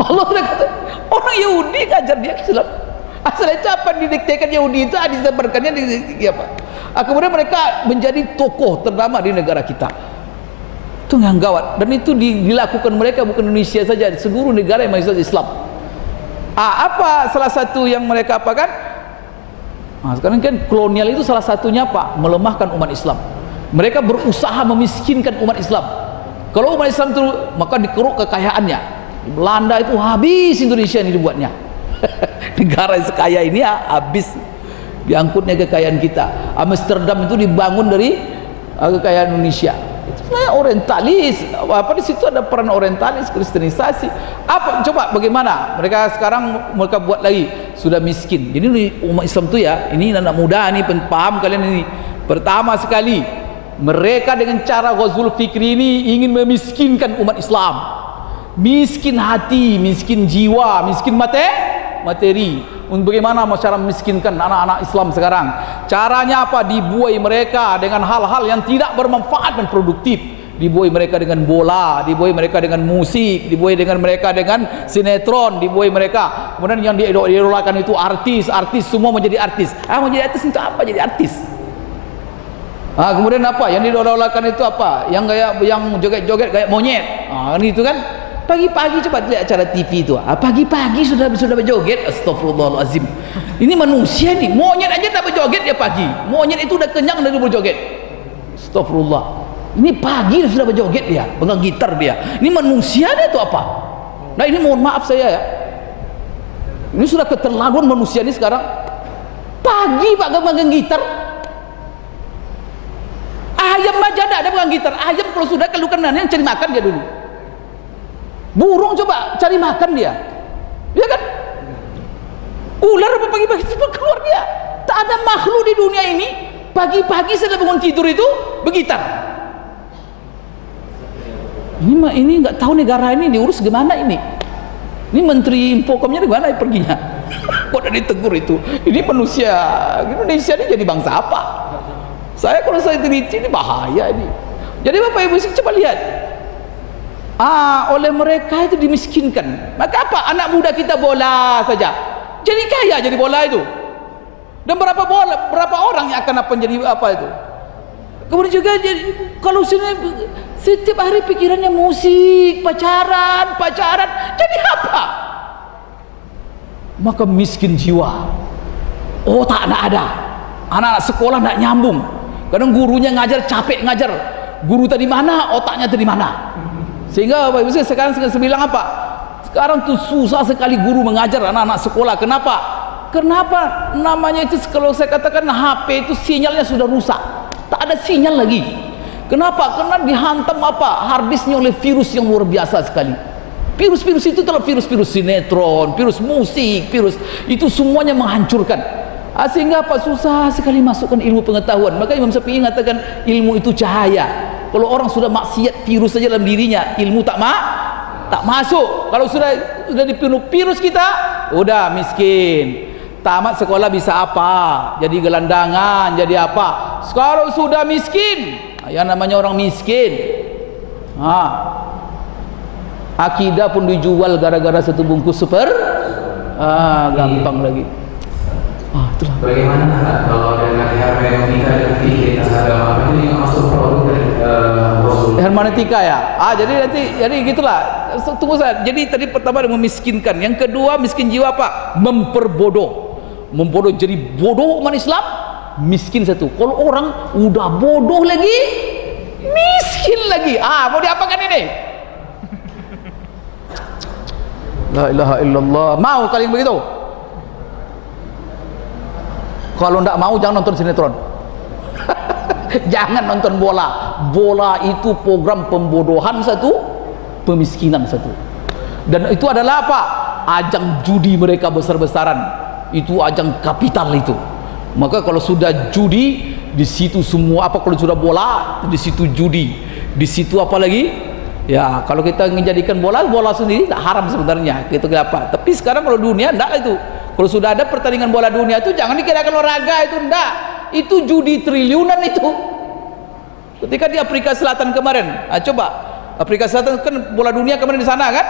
Allah sudah kata orang Yahudi ngajar dia Islam. Asal itu apa didiktekan Yahudi itu disebarkannya di apa? Kemudian mereka menjadi tokoh ternama di negara kita. Itu yang gawat, dan itu dilakukan mereka bukan Indonesia saja, di seluruh negara yang mayoritas Islam. Apa salah satu yang mereka apakan? Sekarang kan kolonial itu salah satunya apa? Melemahkan umat Islam. Mereka berusaha memiskinkan umat Islam. Kalau umat Islam itu maka dikeruk kekayaannya. Belanda itu habis Indonesia ini dibuatnya. Negara yang sekaya ini habis diangkutnya kekayaan kita. Amsterdam itu dibangun dari kekayaan Indonesia. Itu sebenarnya orientalis. Di situ ada peran orientalis, kristenisasi. Coba bagaimana mereka sekarang mereka buat lagi, sudah miskin. Jadi umat Islam itu ya, ini anak muda ini paham kalian ini. Pertama sekali mereka dengan cara ghazul fikri ini ingin memiskinkan umat Islam. Miskin hati, miskin jiwa, miskin materi. Bagaimana cara memiskinkan anak-anak Islam sekarang? Caranya apa? Dibuai mereka dengan hal-hal yang tidak bermanfaat dan produktif. Dibuai mereka dengan bola, dibuai mereka dengan musik, dibuai dengan mereka dengan sinetron, dibuai mereka. Kemudian yang diidolakan itu artis semua menjadi artis. Menjadi artis untuk apa? Jadi artis. Kemudian apa? Yang diidolakan itu apa? Yang joget-joget kayak monyet. Ini itu kan. Pagi-pagi coba lihat acara TV itu. Pagi-pagi sudah berjoget. Astagfirullahaladzim. Ini manusia nih. Monyet aja tak berjoget dia pagi. Monyet itu udah kenyang dari berjoget. Astagfirullah. Ini pagi sudah berjoget dia, pegang gitar dia. Ini manusia dia itu apa? Nah ini mohon maaf saya ya. Ini sudah keterlaluan manusia ini sekarang. Pagi Pak pegang gitar. Ayam aja ada pegang gitar. Ayam kalau sudah kelukan yang cari makan dia dulu. Burung coba cari makan dia, ya kan? Ular apa pagi-pagi keluar dia. Tak ada makhluk di dunia ini pagi-pagi setelah bangun tidur itu bergitar. Ini nggak tahu negara ini diurus gimana ini. Ini menteri infokomnya di mana perginya? Kok udah ditegur itu? Ini manusia Indonesia ini jadi bangsa apa? Kalau saya teliti ini bahaya ini. Jadi Bapak Ibu coba lihat. Oleh mereka itu dimiskinkan. Maka apa? Anak muda kita bola saja jadi kaya, jadi bola itu. Dan berapa orang yang akan jadi apa itu? Kemudian juga kalau setiap hari pikirannya musik, pacaran. Jadi apa? Maka miskin jiwa. Tak ada. Anak-anak sekolah tidak nyambung. Kadang gurunya ngajar capek ngajar. Guru tadi mana? Otaknya tadi mana? Sehingga Bapak Ibu sekarang bilang apa? Sekarang tuh susah sekali guru mengajar anak-anak sekolah. Kenapa? Namanya itu kalau saya katakan HP itu sinyalnya sudah rusak. Tak ada sinyal lagi. Kenapa? Karena dihantam harddisknya oleh virus yang luar biasa sekali. Virus-virus itu adalah virus-virus sinetron, virus musik, virus itu semuanya menghancurkan. Sehingga susah sekali masukkan ilmu pengetahuan. Maka Imam Syafi'i mengatakan ilmu itu cahaya. Kalau orang sudah maksiat virus saja dalam dirinya, ilmu tak masuk. Kalau sudah dipenuh virus kita, udah miskin. Tamat sekolah bisa apa? Jadi gelandangan, jadi apa? Sekarang sudah miskin, yang namanya orang miskin. Akidah pun dijual gara-gara satu bungkus super. Gampang lagi. Itulah. Bagaimana kalau dengan hermeneutika dan fikih agama itu yang masuk produk dari hermeneutika ya? Jadi gitulah. Tunggu saya. Jadi tadi pertama memiskinkan, yang kedua miskin jiwa apa? Memperbodoh. Membodoh, jadi bodoh umat Islam, miskin satu. Kalau orang udah bodoh lagi, miskin lagi. Mau diapakan ini? La ilaha illallah. Mau kalian begitu? Kalau tidak mau jangan nonton sinetron. Jangan nonton bola. Bola itu program pembodohan satu, pemiskinan satu. Dan itu adalah apa? Ajang judi mereka besar-besaran. Itu ajang kapital itu. Maka kalau sudah judi, di situ semua apa, kalau sudah bola, di situ judi. Di situ apa lagi? Ya, kalau kita menjadikan bola sendiri tak haram sebenarnya. Gitu apa? Tapi sekarang kalau dunia enggak itu. Kalau sudah ada pertandingan bola dunia itu jangan dikirakan olahraga, itu enggak. Itu judi triliunan itu. Ketika di Afrika Selatan kemarin, coba Afrika Selatan kan bola dunia kemarin di sana kan?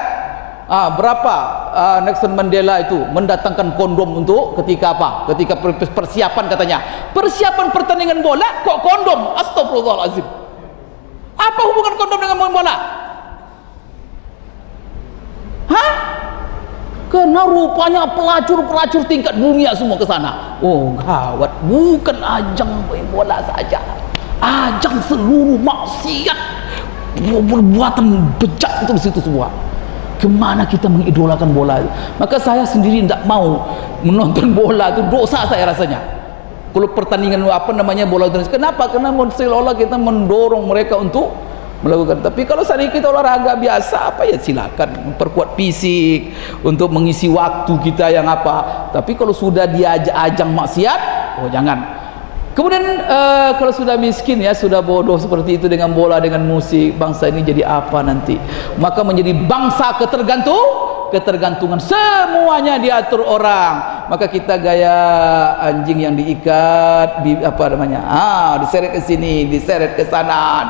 Berapa Nelson Mandela itu mendatangkan kondom untuk ketika apa? Ketika persiapan katanya. Persiapan pertandingan bola kok kondom? Astagfirullahalazim. Apa hubungan kondom dengan main bola? Karena rupanya pelacur-pelacur tingkat dunia semua ke sana. Gawat, bukan ajang main bola saja. Ajang seluruh maksiat, perbuatan bejat itu di situ semua. Kemana kita mengidolakan bola? Maka saya sendiri tidak mau menonton bola, itu dosa saya rasanya. Kalau pertandingan bola Indonesia, kenapa? Karena seolah-olah kita mendorong mereka untuk melakukan. Tapi kalau saat ini kita olahraga biasa, apa ya silakan, memperkuat fisik untuk mengisi waktu kita yang apa. Tapi kalau sudah diajak ajang maksiat, jangan. Kemudian kalau sudah miskin ya, sudah bodoh seperti itu dengan bola, dengan musik, bangsa ini jadi apa nanti? Maka menjadi bangsa ketergantungan, semuanya diatur orang. Maka kita gaya anjing yang diikat, diseret ke sini, diseret ke sana,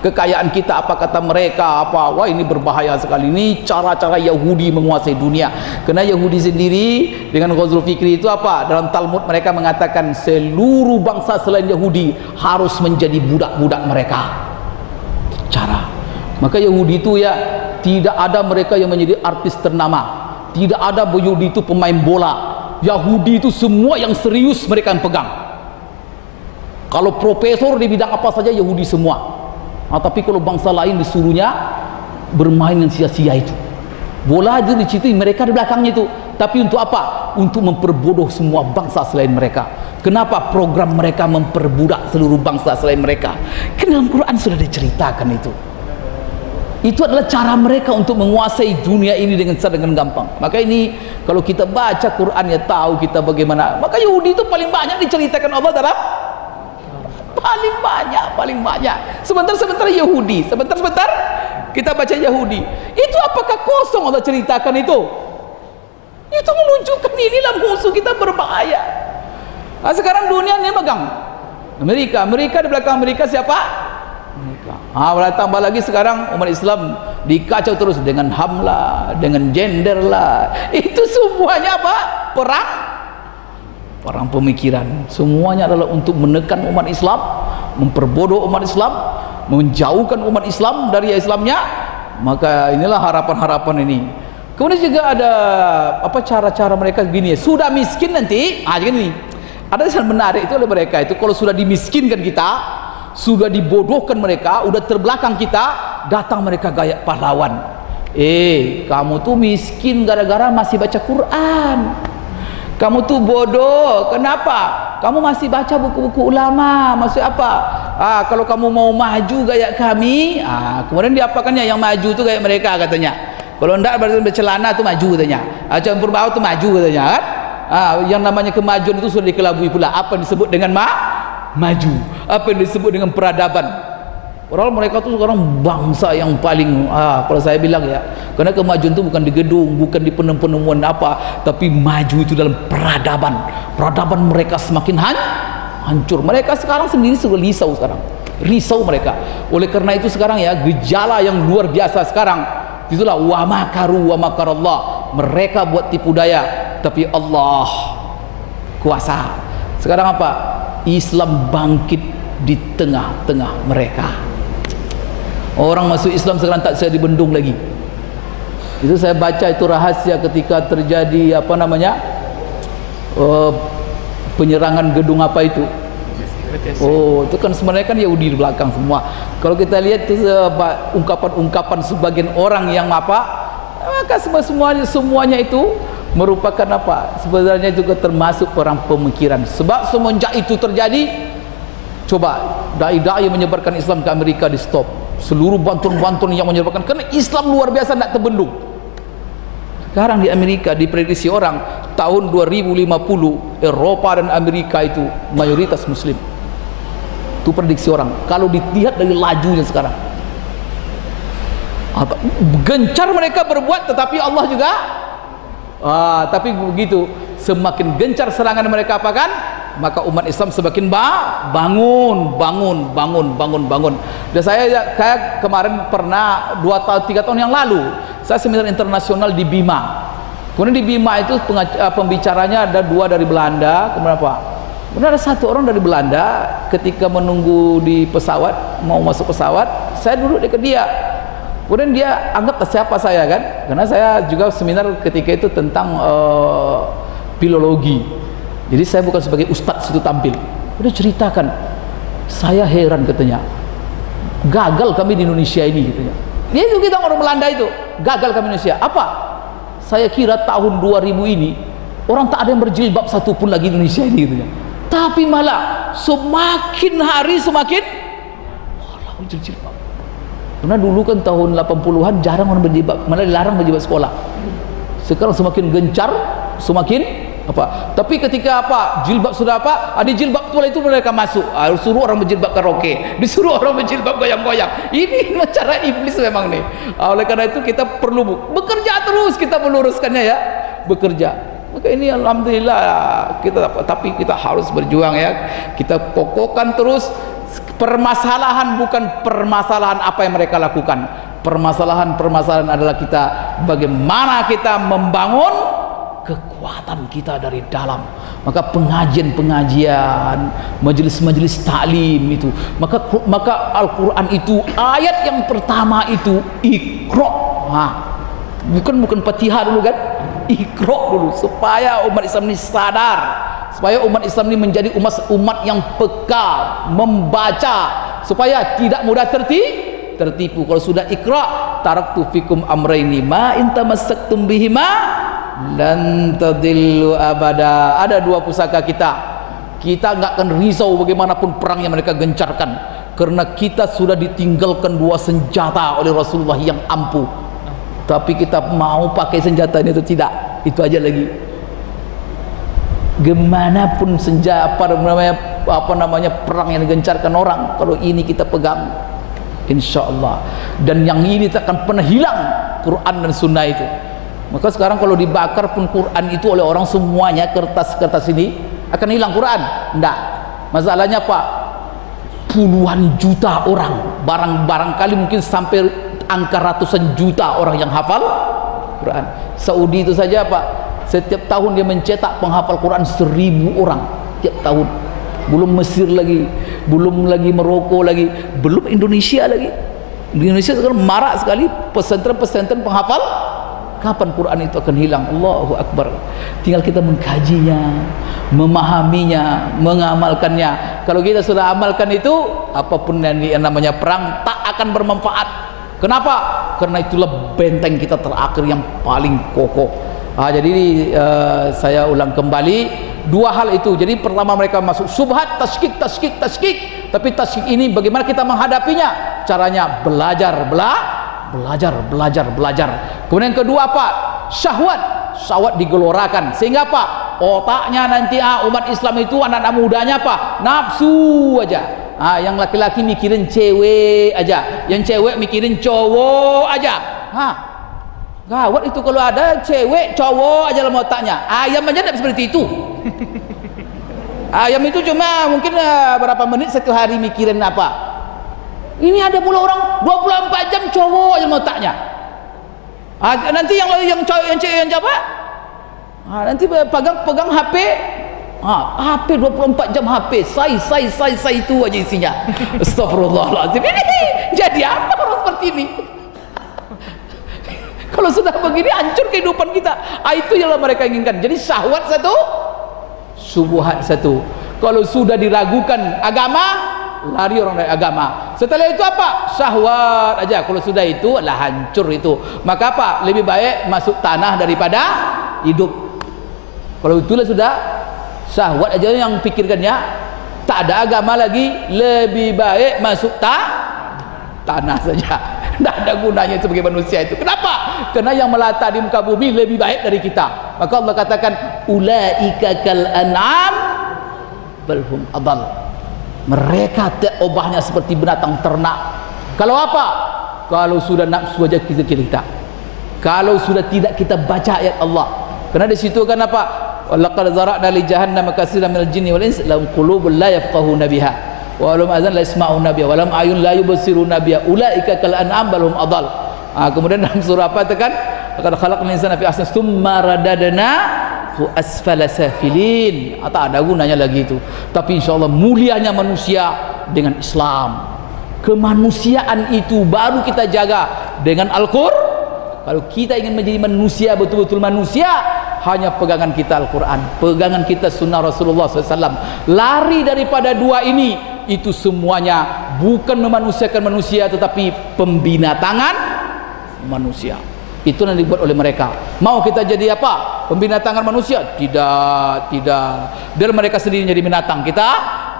kekayaan kita apa kata mereka, wah ini berbahaya sekali. Ini cara-cara Yahudi menguasai dunia. Karena Yahudi sendiri dengan Ghazul Fikri itu apa? Dalam Talmud mereka mengatakan seluruh bangsa selain Yahudi harus menjadi budak-budak mereka. Cara. Maka Yahudi itu ya tidak ada mereka yang menjadi artis ternama. Tidak ada Yahudi itu pemain bola. Yahudi itu semua yang serius mereka yang pegang. Kalau profesor di bidang apa saja Yahudi semua. Tapi kalau bangsa lain disuruhnya bermain yang sia-sia itu. Bola itu di situ, mereka di belakangnya itu. Tapi untuk apa? Untuk memperbodoh semua bangsa selain mereka. Kenapa program mereka memperbudak seluruh bangsa selain mereka? Karena dalam Quran sudah diceritakan itu. Itu adalah cara mereka untuk menguasai dunia ini dengan gampang. Maka ini kalau kita baca Quran ya tahu kita bagaimana. Maka Yahudi itu paling banyak diceritakan Allah dalam paling banyak. Sebentar Yahudi, sebentar kita baca Yahudi. Itu apakah kosong Allah ceritakan itu? Itu menunjukkan inilah musuh kita berbahaya. Sekarang dunia ini megang Amerika di belakang Amerika siapa? Tambah lagi sekarang umat Islam dikacau terus dengan HAM lah, dengan gender lah. Itu semuanya apa? Perang pemikiran. Semuanya adalah untuk menekan umat Islam, memperbodoh umat Islam, menjauhkan umat Islam dari Islamnya. Maka inilah harapan-harapan ini. Kemudian juga ada cara-cara mereka begini. Sudah miskin nanti, gini. Ada yang menarik itu oleh mereka itu kalau sudah dimiskinkan kita, sudah dibodohkan mereka, udah terbelakang kita, datang mereka gaya pahlawan. Kamu tuh miskin gara-gara masih baca Quran. Kamu tuh bodoh, kenapa? Kamu masih baca buku-buku ulama, masih apa? Kalau kamu mau maju gaya kami, kemudian diapakannya yang maju tuh gaya mereka katanya. Kalau enggak berarti bercelana tuh maju katanya. Campur bau tuh maju katanya kan? Yang namanya kemajuan itu sudah dikelabui pula. Apa yang disebut dengan maju? Apa yang disebut dengan peradaban? Padahal mereka tuh sekarang bangsa yang paling, kalau saya bilang ya, karena kemajuan itu bukan di gedung, bukan di penemuan apa, tapi maju itu dalam peradaban. Peradaban mereka semakin hancur. Mereka sekarang sendiri sudah risau sekarang. Risau mereka. Oleh karena itu sekarang ya, gejala yang luar biasa sekarang itulah wa makaru wa makarallah. Mereka buat tipu daya, tapi Allah kuasa. Sekarang apa? Islam bangkit di tengah-tengah mereka. Orang masuk Islam sekarang tak bisa dibendung lagi. Itu saya baca itu rahasia ketika terjadi apa namanya penyerangan gedung apa itu. Oh, itu kan sebenarnya kan Yahudi di belakang semua. Kalau kita lihat itu ungkapan-ungkapan sebagian orang yang apa, maka semuanya itu merupakan apa? Sebenarnya juga termasuk orang pemikiran. Sebab semenjak itu terjadi, coba dai-dai menyebarkan Islam ke Amerika di stop. Seluruh bantuan-bantuan yang menyebarkan, karena Islam luar biasa tidak terbendung. Sekarang di Amerika diprediksi orang tahun 2050 Eropa dan Amerika itu mayoritas Muslim. Itu prediksi orang. Kalau dilihat dari lajunya sekarang, gencar mereka berbuat, tetapi Allah juga tapi begitu semakin gencar serangan mereka apa kan, maka umat Islam semakin bangun. Dan saya kemarin pernah 3 tahun yang lalu saya seminar internasional di Bima. Kemudian di Bima itu pembicaranya ada 2 dari Belanda. Kemudian ada 1 orang dari Belanda. Ketika menunggu di pesawat, mau masuk pesawat, saya duduk dekat dia. Kemudian dia anggap siapa saya kan, karena saya juga seminar ketika itu tentang filologi. Jadi saya bukan sebagai ustadz situ tampil. Dia ceritakan, saya heran katanya, gagal kami di Indonesia ini katanya. Dia itu kita orang Belanda itu, gagal kami di Indonesia. Apa? Saya kira tahun 2000 ini orang tak ada yang berjilbab satupun lagi di Indonesia ini katanya. Tapi malah semakin hari semakin orang berjilbab. Karena dulu kan tahun 80-an jarang orang berjilbab, malah dilarang berjilbab sekolah. Sekarang semakin gencar, semakin apa? Tapi ketika apa? Jilbab sudah apa? Ada jilbab tua itu mereka masuk. Suruh orang berjilbab karaoke, disuruh orang berjilbab goyang-goyang. Ini cara iblis memang nih. Oleh karena itu kita perlu bekerja terus, kita meluruskannya ya, bekerja. Maka ini alhamdulillah tapi kita harus berjuang ya. Kita kokohkan terus. Permasalahan bukan permasalahan apa yang mereka lakukan. Permasalahan adalah kita bagaimana kita membangun kekuatan kita dari dalam. Maka pengajian, majelis-majelis taklim itu, maka Al-Qur'an itu ayat yang pertama itu Iqra. Bukan Fatihah dulu kan? Iqra dulu supaya umat Islam ini sadar, supaya umat Islam ini menjadi umat yang peka membaca, supaya tidak mudah tertipu. Kalau sudah Iqra, taraktu fikum amraini ma in tamassaktum bihima lan tadillu abada. Ada 2 pusaka kita nggak akan risau bagaimanapun perang yang mereka gencarkan, karena kita sudah ditinggalkan 2 senjata oleh Rasulullah yang ampuh. Tapi kita mau pakai senjata ini atau tidak, itu aja lagi. Gimana pun senjata apa namanya perang yang digencarkan orang, kalau ini kita pegang, insya Allah. Dan yang ini tak akan pernah hilang, Quran dan Sunnah itu. Maka sekarang kalau dibakar pun Quran itu oleh orang semuanya, kertas-kertas ini akan hilang Quran? Enggak. Masalahnya apa? Puluhan juta orang, barangkali mungkin sampai angka ratusan juta orang yang hafal Quran. Saudi itu saja Pak, setiap tahun dia mencetak penghafal Quran 1000 orang tiap tahun. Belum Mesir lagi, belum lagi Maroko lagi, belum Indonesia lagi. Di Indonesia sekarang marak sekali pesantren-pesantren penghafal. Kapan Quran itu akan hilang? Allahu Akbar. Tinggal kita mengkajinya, memahaminya, mengamalkannya. Kalau kita sudah amalkan itu, apapun yang namanya perang tak akan bermanfaat. Kenapa? Karena itulah benteng kita terakhir yang paling kokoh. Jadi saya ulang kembali 2 hal itu. Jadi pertama mereka masuk syubhat, tasykik. Tapi tasykik ini bagaimana kita menghadapinya? Caranya belajar. Kemudian yang kedua apa? Syahwat digelorakan. Sehingga apa? Otaknya nanti umat Islam itu anak-anak mudanya apa? Nafsu aja. Yang laki-laki mikirin cewek aja, yang cewek mikirin cowok aja. Gawat itu kalau ada cewek cowok aja dalam otaknya. Ayam aja tidak seperti itu. Ayam itu cuma mungkin berapa menit satu hari mikirin apa. Ini ada pula orang 24 jam cowok aja dalam otaknya. Nanti yang cowok yang cewek yang siapa? Nanti pegang HP. HP 24 jam HP. Saya itu aja isinya. Astagfirullahaladzim. Ini jadi apa orang seperti ini? Kalau sudah begini hancur kehidupan kita. Itu yang mereka inginkan. Jadi syahwat satu, syubhat satu. Kalau sudah diragukan agama, lari orang dari agama. Setelah itu apa? Syahwat aja. Kalau sudah itu adalah hancur itu. Maka apa? Lebih baik masuk tanah daripada hidup. Kalau itulah sudah syahwat aja yang pikirkannya, tak ada agama lagi, lebih baik masuk tanah saja. Tidak ada gunanya sebagai manusia itu. Kenapa? Karena yang melata di muka bumi lebih baik dari kita. Maka Allah katakan ulaika kal an'am bal hum adall. Mereka obahnya seperti binatang ternak. Kalau apa? Kalau sudah nafsu aja kita. Kalau sudah tidak kita baca ayat Allah. Karena di situ kan apa? Laqad zara'na li jahannam katsiran minal jinni wal insi lahum qulubun la yafqahuna biha wa lahum adhan la yasma'una biha wa lahum ayun la yubsiruna biha ulaika kal an'am bal hum adall. Kemudian dalam surah apa tekan? Laqad khalaqnal insana fi ahsani tsumma radadnahu asfala safilin. Tak ada gunanya lagi itu. Tapi insyaallah mulianya manusia dengan Islam. Kemanusiaan itu baru kita jaga dengan Al-Qur'an. Kalau kita ingin menjadi manusia, betul-betul manusia, hanya pegangan kita Al-Quran, pegangan kita sunnah Rasulullah SAW. Lari daripada dua ini, itu semuanya bukan memanusiakan manusia, tetapi pembinatangan manusia. Itu yang dibuat oleh mereka. Mau kita jadi apa? Pembinatangan manusia? Tidak. Biar mereka sendiri jadi binatang, kita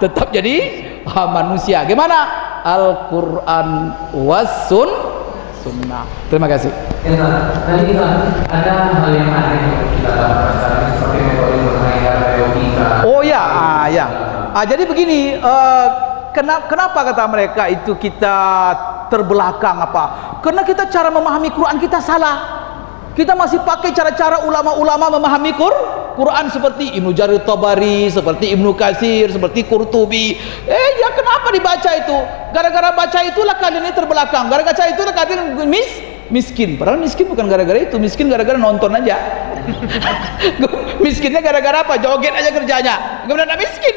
tetap jadi manusia. Gimana? Al-Quran was sunnah. Terima kasih. Tadi kita ada hal yang aneh yang kita dapatkan seperti metode mengenai pedagogika. Oh ya, ya. Jadi begini, kenapa kata mereka itu kita terbelakang apa? Karena kita cara memahami Quran kita salah. Kita masih pakai cara-cara ulama-ulama memahami Quran seperti Ibnu Jarir Tabari, seperti Ibnu Katsir, seperti Qurtubi. Ya kenapa dibaca itu? Gara-gara baca itulah kalian ini terbelakang. Gara-gara itulah kalian miskin. Padahal miskin bukan gara-gara itu. Miskin gara-gara nonton aja. Miskinnya gara-gara apa? Joget aja kerjanya. Kemudian ada miskin.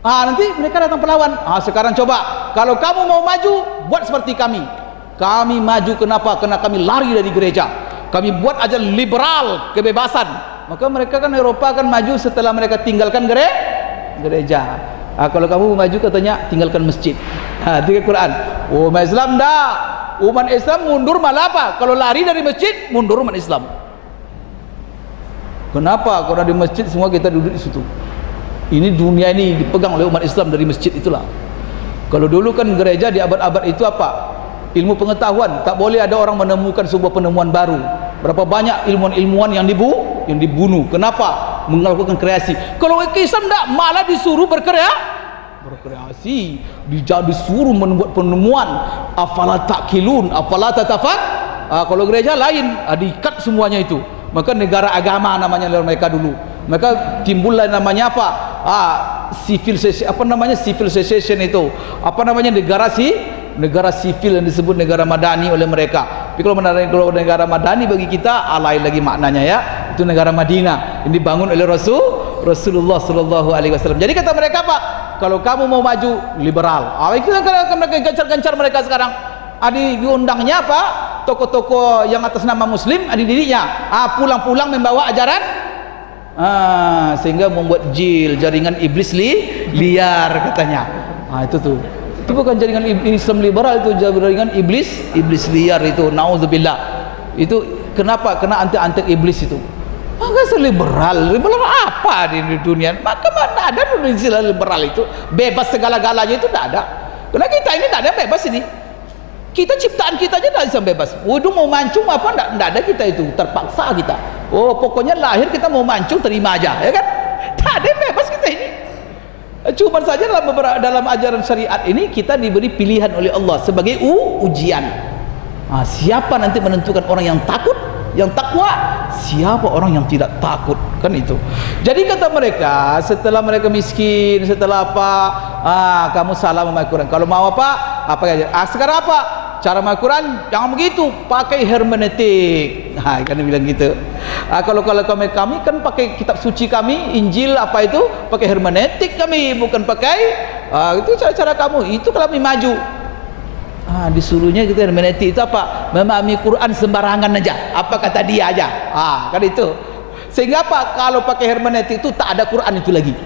Nanti mereka datang pelawan. Sekarang coba, kalau kamu mau maju, buat seperti kami. Kami maju kenapa? Karena kami lari dari gereja. Kami buat aja liberal, kebebasan. Maka mereka kan Eropa kan maju setelah mereka tinggalkan gereja. Kalau kamu maju katanya tinggalkan masjid. Di Quran. Umat Islam dah. Umat Islam mundur malah apa? Kalau lari dari masjid, mundur umat Islam. Kenapa? Karena di masjid semua kita duduk di situ. Ini dunia ini dipegang oleh umat Islam dari masjid itulah. Kalau dulu kan gereja di abad-abad itu apa? Ilmu pengetahuan, tak boleh ada orang menemukan sebuah penemuan baru. Berapa banyak ilmuwan-ilmuwan yang dibunuh. Kenapa? Melakukan kreasi. Kalau Islam tak, malah disuruh berkreasi, disuruh membuat penemuan. Afala ta'qilun, afala tatafak. Kalau gereja lain, diikat semuanya itu. Maka negara agama namanya mereka dulu. Maka timbullah namanya apa? Civil secession itu. Apa namanya? Negara sivil yang disebut negara madani oleh mereka. Tapi kalau negara madani bagi kita lain lagi maknanya ya. Itu negara Madinah yang dibangun oleh Rasulullah sallallahu alaihi wasallam. Jadi kata mereka apa? Kalau kamu mau maju liberal. Itu mereka gencar-gencar mereka sekarang. Diundangnya apa? Toko-toko yang atas nama muslim dirinya. Pulang-pulang membawa ajaran sehingga membuat jaringan iblis liar katanya. Itu tuh. Itu bukan jaringan Islam liberal, itu jaringan iblis liar itu. Nauzubillah. Itu kenapa? Kena antek-antek iblis itu. Maka liberal apa di dunia? Maka mana ada istilah liberal itu? Bebas segala-galanya itu tidak ada. Karena kita ini tidak ada bebas ini. Kita ciptaan kita aja tidak bisa bebas. Waduh mau mancung apa? Tidak ada kita itu. Terpaksa kita. Pokoknya lahir kita mau mancung terima aja, ya kan? Tak ada bebas kita ini. Coba cuman saja dalam ajaran syariat ini kita diberi pilihan oleh Allah sebagai ujian. Siapa nanti menentukan orang yang takut, yang takwa, siapa orang yang tidak takut, kan itu. Jadi kata mereka, setelah mereka miskin, setelah apa, kamu salah membaca Quran. Kalau mau apa aja. Sekarang apa? Cara membaca Quran jangan begitu, pakai hermeneutik. Kan dia bilang gitu. Kalau kami kan pakai kitab suci kami, Injil apa itu, pakai hermeneutik kami, bukan pakai itu cara-cara kamu. Itu kami maju. Disuruhnya gitu, hermeneutik itu apa? Memahami Quran sembarangan aja, apa kata dia aja. Kan itu. Sehingga apa? Kalau pakai hermeneutik itu tak ada Quran itu lagi.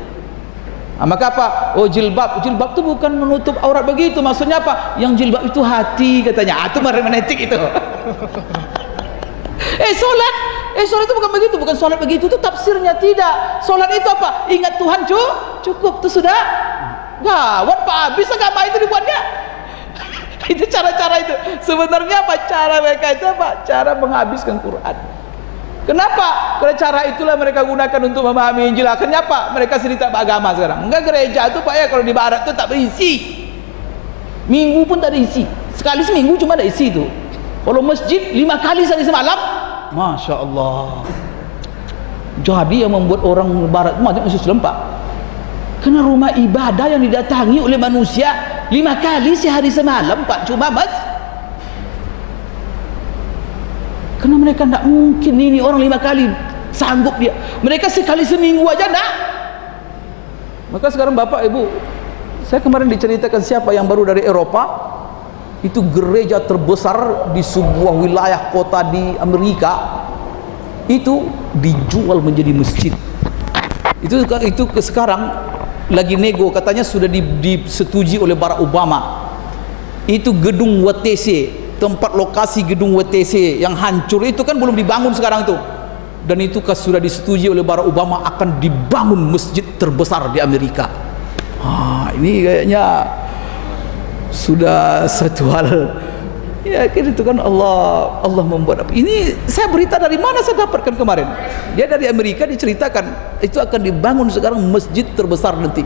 Maka apa? Jilbab itu bukan menutup aurat begitu. Maksudnya apa? Yang jilbab itu hati katanya. Itu hermeneutik itu. Solat itu bukan begitu, bukan solat begitu, itu tafsirnya tidak. Solat itu apa? Ingat Tuhan cukup, itu sudah gawat Pak. Bisa agama itu dibuatnya. Itu cara-cara itu. Sebenarnya apa cara mereka itu apa? Cara menghabiskan Quran. Kenapa? Karena cara itulah mereka gunakan untuk memahami Injil. Akhirnya apa? Mereka sendiri tak beragama sekarang. Enggak, gereja itu Pak ya, kalau di barat itu tak berisi. Minggu pun tak ada isi. Sekali seminggu cuma ada isi itu. Kalau masjid 5 kali sehari semalam, Masya Allah. Jadi yang membuat orang barat masuk Islam Pak, karena rumah ibadah yang didatangi oleh manusia 5 kali sehari semalam Pak, cuma karena mereka tidak mungkin ini orang 5 kali sanggup dia. Mereka sekali seminggu aja enggak. Maka sekarang Bapak Ibu, saya kemarin diceritakan siapa yang baru dari Eropa, itu gereja terbesar di sebuah wilayah kota di Amerika itu dijual menjadi masjid. Itu sekarang lagi nego, katanya sudah disetujui oleh Barack Obama. Itu gedung WTC, tempat lokasi gedung WTC yang hancur itu kan belum dibangun sekarang itu, dan itu sudah disetujui oleh Barack Obama akan dibangun masjid terbesar di Amerika. Ini kayaknya sudah satu hal ya, itu kan Allah membuat apa. Ini saya berita dari mana saya dapatkan kemarin, dia dari Amerika, diceritakan itu akan dibangun sekarang masjid terbesar nanti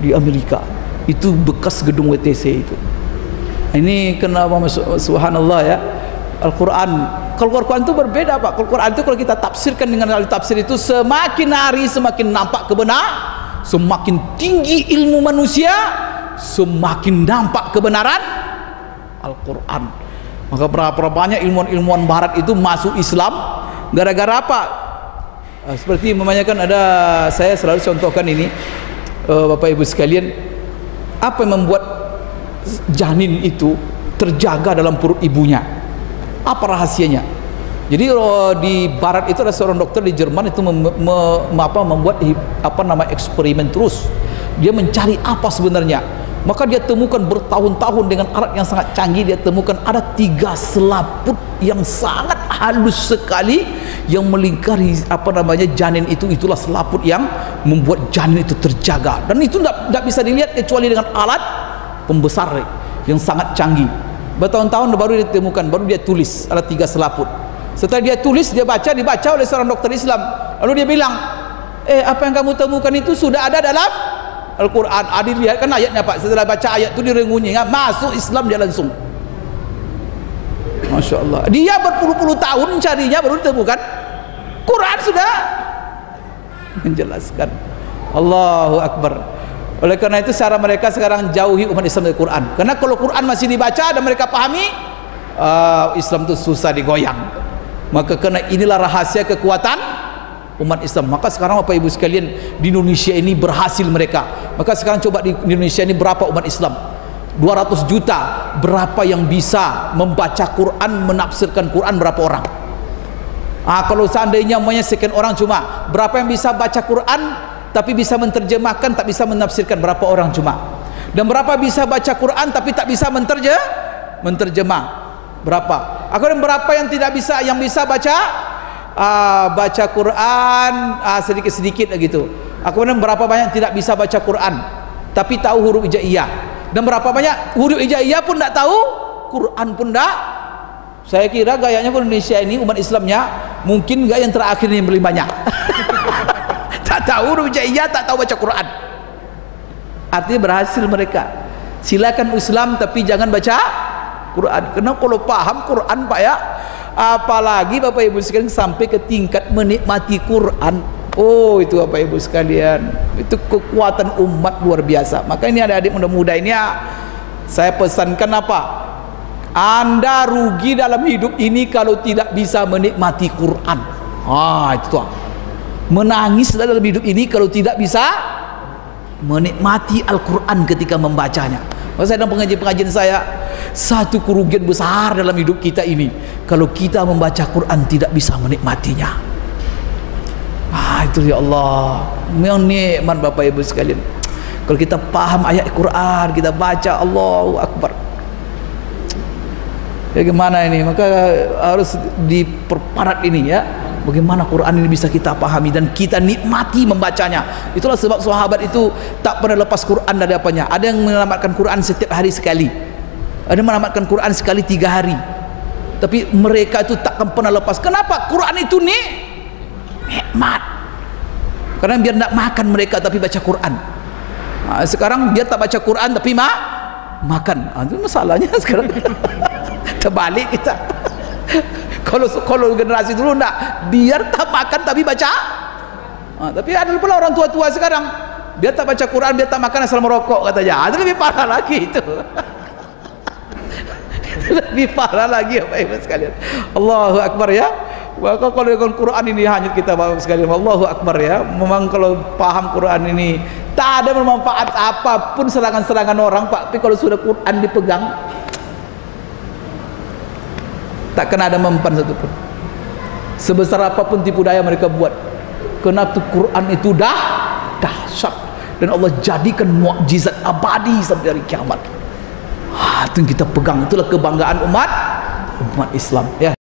di Amerika. Itu bekas gedung WTC itu. Ini kenapa subhanallah ya, Al-Quran. Kalau Al-Quran itu berbeda Pak. Al-Quran itu kalau kita tafsirkan dengan ahli tafsir itu, semakin hari semakin nampak kebenaran, semakin tinggi ilmu manusia, semakin nampak kebenaran Al-Quran. Maka berapa banyak ilmuwan-ilmuwan barat itu masuk Islam gara-gara apa? Seperti memangnya kan ada, saya selalu contohkan ini Bapak Ibu sekalian, apa yang membuat janin itu terjaga dalam perut ibunya? Apa rahasianya? Jadi di barat itu ada seorang dokter di Jerman itu membuat eksperimen terus. Dia mencari apa sebenarnya. Maka dia temukan bertahun-tahun dengan alat yang sangat canggih, dia temukan ada 3 selaput yang sangat halus sekali yang melingkari janin itu. Itulah selaput yang membuat janin itu terjaga, dan itu tidak bisa dilihat kecuali dengan alat pembesar yang sangat canggih. Bertahun-tahun baru ditemukan, baru dia tulis ada 3 selaput. Setelah dia tulis, dia dibaca oleh seorang dokter Islam. Lalu dia bilang, apa yang kamu temukan itu sudah ada dalam Al-Quran. Dilihat kan ayatnya Pak. Setelah baca ayat itu direngunya, masuk Islam dia langsung. Masya Allah. Dia berpuluh-puluh tahun carinya baru ditemukan. Quran sudah menjelaskan. Allahu Akbar. Oleh karena itu cara mereka sekarang jauhi umat Islam dari Quran. Karena kalau Quran masih dibaca dan mereka pahami, Islam itu susah digoyang. Maka karena inilah rahasia kekuatan umat Islam. Maka sekarang Bapak Ibu sekalian, di Indonesia ini berhasil mereka. Maka sekarang coba di Indonesia ini berapa umat Islam? 200 juta. Berapa yang bisa membaca Quran, menafsirkan Quran, berapa orang? Kalau seandainya sekian orang, cuma berapa yang bisa baca Quran tapi bisa menerjemahkan, tak bisa menafsirkan, berapa orang cuma? Dan berapa bisa baca Quran tapi tak bisa menterjemah? Berapa? Kemudian berapa yang tidak bisa, yang bisa baca Quran sedikit-sedikit gitu. Kemudian berapa banyak tidak bisa baca Quran tapi tahu huruf hijaiyah, dan berapa banyak huruf hijaiyah pun tidak tahu, Quran pun tidak. Saya kira gayanya Indonesia ini umat Islamnya mungkin gaya yang terakhir yang paling banyak. Tak tahu huruf hijaiyah, tak tahu baca Quran. Artinya berhasil mereka. Silakan Islam tapi jangan baca Quran. Karena kalau paham Quran Pak ya, apalagi Bapak Ibu sekalian sampai ke tingkat menikmati Quran. Oh itu Bapak Ibu sekalian, itu kekuatan umat luar biasa. Maka ini adik-adik muda-muda ini ya, saya pesankan apa? Anda rugi dalam hidup ini kalau tidak bisa menikmati Quran. Itu tuh. Menangis dalam hidup ini kalau tidak bisa menikmati Al-Quran ketika membacanya. Saya dalam pengajian saya, satu kerugian besar dalam hidup kita ini kalau kita membaca Quran tidak bisa menikmatinya. Itu ya Allah, memang nikmat Bapak Ibu sekalian. Kalau kita paham ayat Quran, kita baca, Allahu Akbar. Ya gimana ini? Maka harus diperparat ini ya. Bagaimana Quran ini bisa kita pahami dan kita nikmati membacanya. Itulah sebab sahabat itu tak pernah lepas Quran dari apanya. Ada yang menamatkan Quran setiap hari sekali, ada yang menamatkan Quran sekali 3 hari. Tapi mereka itu takkan pernah lepas. Kenapa? Quran itu nikmat. Karena biar nak makan mereka tapi baca Quran. Sekarang dia tak baca Quran tapi makan. Itu masalahnya sekarang. Terbalik kita. Kalau generasi dulu enggak, biar tak makan tapi baca. Tapi ada pula orang tua-tua sekarang, dia tak baca Quran, dia tak makan asal merokok katanya. Itu lebih parah lagi itu. Lebih parah lagi Bapak Ibu sekalian. Allahu Akbar ya. Maka kalau dengan Quran ini hanyut kita Bapak Ibu sekalian. Allahu Akbar ya. Memang kalau paham Quran ini tak ada bermanfaat apapun serangan-serangan orang Pak. Tapi kalau sudah Quran dipegang, takkan ada mempan satupun. Sebesar apapun tipu daya mereka buat, karena Quran itu dahsyat dan Allah jadikan mukjizat abadi sampai hari kiamat. Itu yang kita pegang, itulah kebanggaan umat Islam ya.